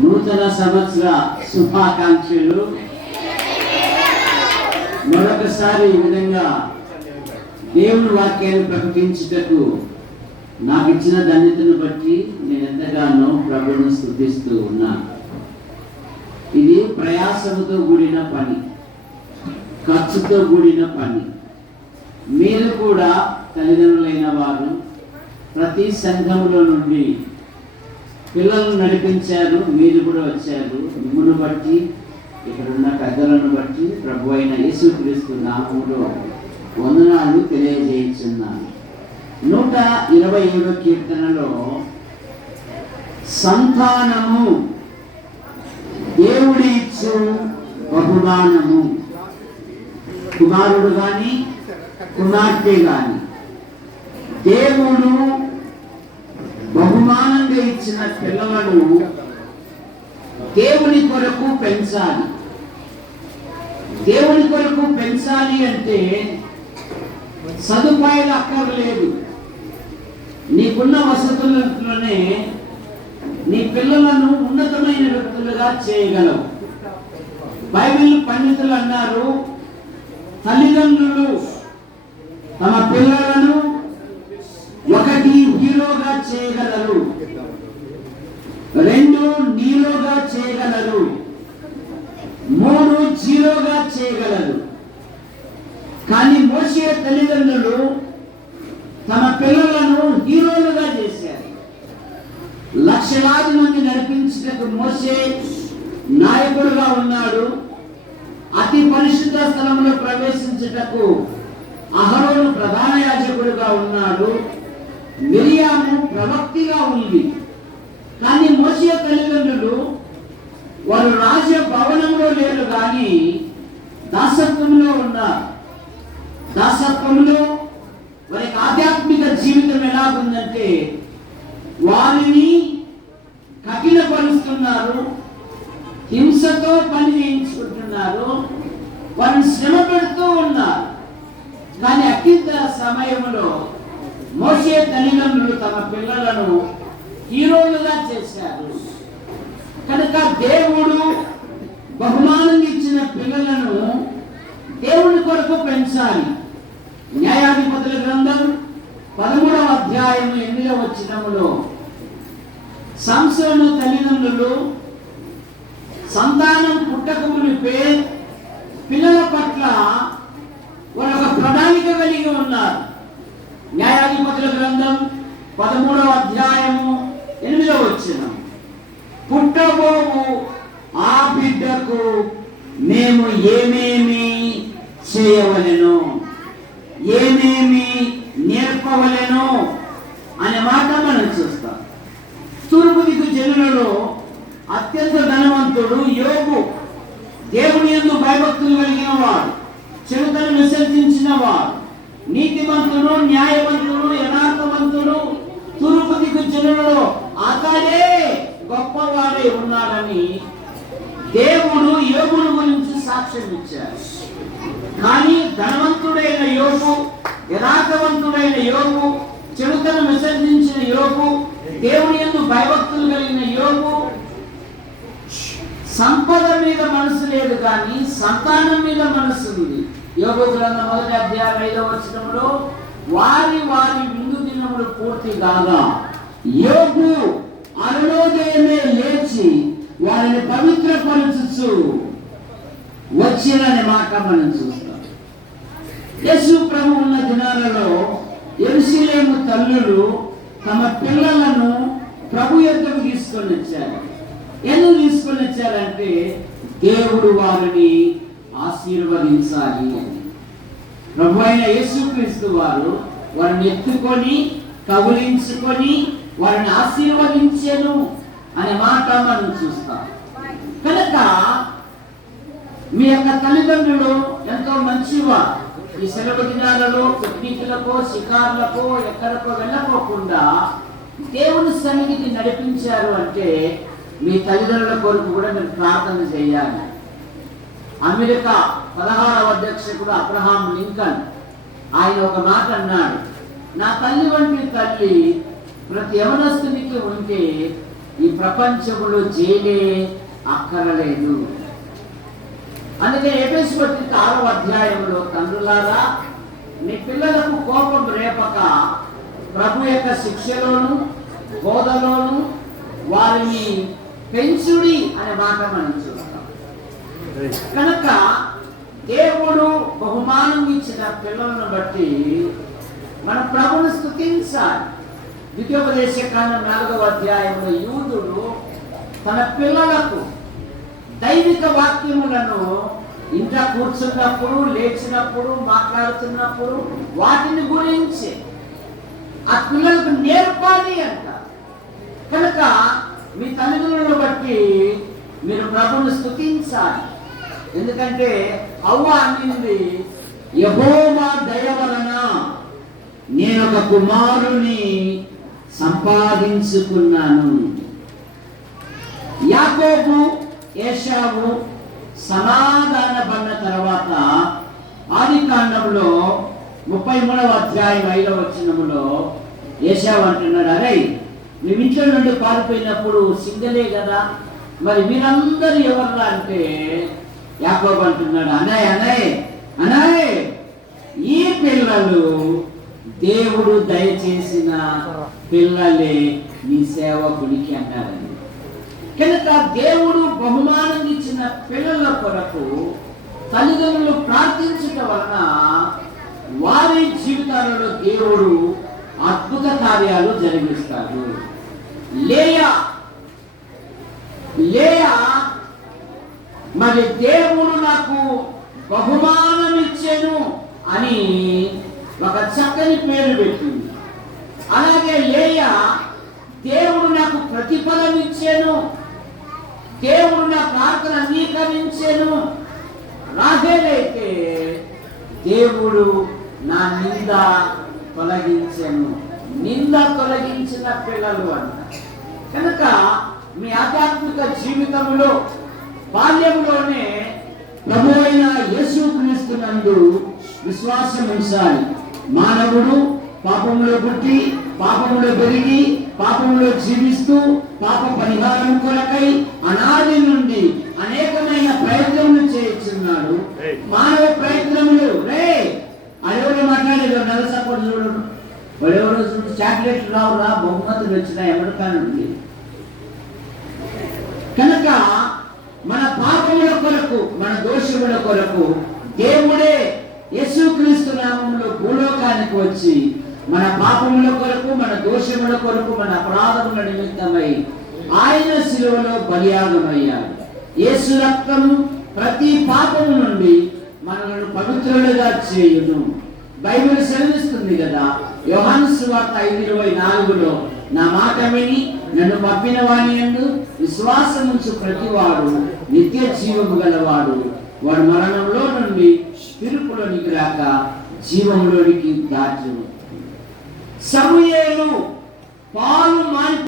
నూతన సంవత్సర శుభాకాంక్షలు. మరొకసారి ఈ విధంగా దేవుని వాక్యాన్ని ప్రకటించుటకు నాకు ఇచ్చిన ధన్యతను బట్టి నేను ఎంతగానో ప్రభువును స్తుతిస్తూ ఉన్నాను. ఇది ప్రయాసంతో కూడిన పని, ఖర్చుతో కూడిన పని. మీరు కూడా తల్లిదండ్రులైన వారు ప్రతి సంఘంలో నుండి పిల్లలను నడిపించారు, మీరు కూడా వచ్చారు. మిమ్మల్ని బట్టి, ఇక్కడున్న పెద్దలను బట్టి ప్రభు అయిన యేసుక్రీస్తు నామములో వందనాలు తెలియజేస్తున్నాను. 127వ కీర్తనలో సంతానము దేవుడి ఇచ్చు బహుమానము, కుమారుడు గాని కుమార్తె గాని దేవుడు బహుమానంగా ఇచ్చిన పిల్లలను దేవుని కొరకు పెంచాలి. దేవుని కొరకు పెంచాలి అంటే సదుపాయాలు అక్కర్లేదు. నీకున్న వసతులలోనే నీ పిల్లలను ఉన్నతమైన వ్యక్తులుగా చేయగలవు. బైబిల్ పండితులు అన్నారు, తల్లిదండ్రులు తమ పిల్లలను 1 హీరోగా చేయగలరు, 2 నీరోగా చేయగలరు, 3 జీరోగా చేయగలరు. కానీ మోషే తల్లిదండ్రులు తమ పిల్లలను హీరోలుగా చేశారు. లక్షలాది మంది నడిపించుటకు మోషే నాయకుడుగా ఉన్నాడు. అతి పరిశుద్ధ స్థలంలో ప్రవేశించుటకు అహరోను ప్రధాన యాజకుడుగా ఉన్నాడు. మిరియాము ప్రవక్తిగా ఉంది. కానీ మోషే తల్లిదండ్రులు వారు రాజ భవనంలో లేరు, కానీ దాసత్వంలో ఉన్నారు. దాసత్వంలో వారికి ఆధ్యాత్మిక జీవితం ఎలాగుందంటే వారిని కఠినపరుస్తున్నారు, హింసతో పని చేయించుకుంటున్నారు, వారిని శ్రమ పెడుతూ ఉన్నారు. కానీ అత్యంత సమయంలో మోషే తల్లిదండ్రులు తమ పిల్లలను హీరోలుగా చేశారు. కనుక దేవుడు బహుమానం ఇచ్చిన పిల్లలను దేవుని కొరకు పెంచాలి. న్యాయాధిపతుల గ్రంథం 13వ అధ్యాయం 8వ వచనములో సంసోను తల్లిదండ్రులు సంతానం పుట్టక మునిపే పిల్లల పట్ల వారు ఒక ప్రణాళిక కలిగి ఉన్నారు. న్యాయాధిపతుల గ్రంథం 13వ అధ్యాయము 8వ వచనం, పుట్టబోవు ఆ బిడ్డకు మేము ఏమేమి చేయవలెను, ఏమేమి నేర్పవలెను అనే మాట మనం చూస్తాం. తూర్పు దిక్కు జనులలో అత్యంత ధనవంతుడు యోబు. దేవుని యందు భయభక్తులు కలిగిన వాడు, చెడుతను విసర్జించిన వాడు, నీతిమంతుడు, న్యాయవంతుడు, యథార్థవంతుడు. తూర్పు దిక్కు జనులలో అతడే గొప్పవాడే ఉన్నాడని దేవుడు యోబుని గురించి సాక్ష్యం ఇచ్చారు. కానీ ధనవంతుడైన యోబు, యథార్థవంతుడైన యోబు, చెడుతను విసర్జించిన యోబు, దేవుని యందు భయభక్తులు కలిగిన యోబు, సంపద మీద మనసు లేదు కానీ సంతానం మీద మనసు ఉంది. యోబు గ్రంథం 1వ అధ్యాయం 5వ వచనంలో వారి వారి విందు దినములు పూర్తి కాగా యోబు అరుణోదయమే లేచి వారిని పవిత్రపరచుచు వచ్చిననే మాట మనం చూస్తాం. యేసు ప్రభు ఉన్న దినాలలో యెరూషలేము తల్లులు తమ పిల్లలను ప్రభు యొద్దకు తీసుకొని వచ్చారు. ఎందుకు తీసుకొని వచ్చారంటే దేవుడు వారిని ఆశీర్వదించాలి అని. ప్రభు అయిన యేసుక్రీస్తు వారు వారిని ఎత్తుకొని కౌలించుకొని వారిని ఆశీర్వదించెను అనే మాట మనం చూస్తాం. కనుక మీ యొక్క తల్లిదండ్రులు ఎంతో మంచివారు. ఈ సెలవు దినాలలో పిక్నిక్లకో షికార్లకో ఎక్కడికో వెళ్ళకోకుండా దేవుని సన్నిధికి నడిపించారు అంటే మీ తల్లిదండ్రుల కొరకు కూడా మీరు ప్రార్థన చేయాలి. అమెరికా 16వ అధ్యక్షుడు అబ్రహాం లింకన్ ఆయన ఒక మాట అన్నాడు, నా తల్లి వంటి తల్లి ప్రతి యవనస్తునికి ఉంటే ఈ ప్రపంచంలో జైలే అక్కరలేదు. అందుకే ఎఫెసు పత్రిక 6వ అధ్యాయంలో, తండ్రులారా మీ పిల్లలకు కోపం రేపక ప్రభు యొక్క శిక్షలోను బోధలోను వారిని పెంచుడి అనే మాట మనం చూస్తాం. కనుక దేవుడు బహుమానం ఇచ్చిన పిల్లలను బట్టి మన ప్రభుని స్తుతించాలి. ద్వితీయోపదేశకాండం 4వ అధ్యాయంలో యూదుడు తన పిల్లలకు దైవిక వాక్యములను ఇంట కూర్చున్నప్పుడు, లేచినప్పుడు, మాట్లాడుతున్నప్పుడు వాటిని గురించి ఆ పిల్లలకు నేర్పాలి అంట. కనుక మీ తల్లిదండ్రులను బట్టి మీరు ప్రభుని స్తుతించాలి. ఎందుకంటే హవ్వ అనింది, యెహోవా దయ వలన నేను ఒక కుమారుని సంపాదించుకున్నాను. యాకోబు ఏశావు సమాధానపడిన తర్వాత ఆదికాండంలో 33వ అధ్యాయం 5వ వచనములో ఏశావు అంటున్నాడు, అరే మేము ఇంట్లో నుండి పారిపోయినప్పుడు సింగలే కదా, మరి మీరందరూ ఎవర్రా అంటే యాకోబు అంటున్నాడు, అన్నయ్య ఈ పిల్లలు దేవుడు దయచేసిన పిల్లలే నీ సేవకుడికి అన్నారని. కనుక దేవుడు బహుమానం ఇచ్చిన పిల్లల కొరకు తల్లిదండ్రులు ప్రార్థించటం వలన వారి జీవితాలలో దేవుడు అద్భుత కార్యాలు జరిగిస్తాడు. లేయా మరి దేవుడు నాకు బహుమానం ఇచ్చాను అని ఒక చక్కని పేరు పెట్టింది. అలాగే లేయా దేవుడు నాకు ప్రతిఫలం ఇచ్చాను, దేవుడు నా ప్రార్థన అంగీకరించాను. రాహేలైతే దేవుడు నా నింద తొలగించాను. నింద తొలగించిన పిల్లలు అంట. కనుక మీ ఆధ్యాత్మిక జీవితంలో బాల్యంలోనే ప్రభు అయిన యేసుక్రీస్తునందు విశ్వాసం ఉంచాలి. మానవుడు పాపంలో పుట్టి, పాపంలో పెరిగి, పాపంలో జీవిస్తూ పాప పరిహారం కొరకై అనాది నుండి అనేకమైన ప్రయత్నములు చేస్తున్నాడు. మానవ ప్రయత్నములు అడెవరు మాట్లాడేది నెల సపోర్ట్ చూడరు, వాడెవరు చాక్లెట్లు రావురా, బహుమతులు వచ్చినాయి అమెరికా నుండి. కనుక మన పాపముల కొరకు, మన దోషముల కొరకు దేవుడే యేసుక్రీస్తు నామములో భూలోకానికి వచ్చి మన పాపముల కొరకు, మన దోషముల కొరకు, మన అపరాధముల నిమిత్తమై ఆయన శిలువలో బలియాగమయ్యాడు. యేసు రక్తము ప్రతి పాపము నుండి మనలను పవిత్రులుగా చేయును. బైబిల్ సెలవిస్తుంది కదా, యోహాను సువార్త 5:24లో, నా మాట విని నన్ను పంపిన వాని యందు విశ్వాసముంచు ప్రతివాడు నిత్య జీవము గలవాడు, వాడు మరణంలో నుండి తీర్పులోనికి రాక జీవంలోనికి దాచును. సమూయేలు పాలు మాని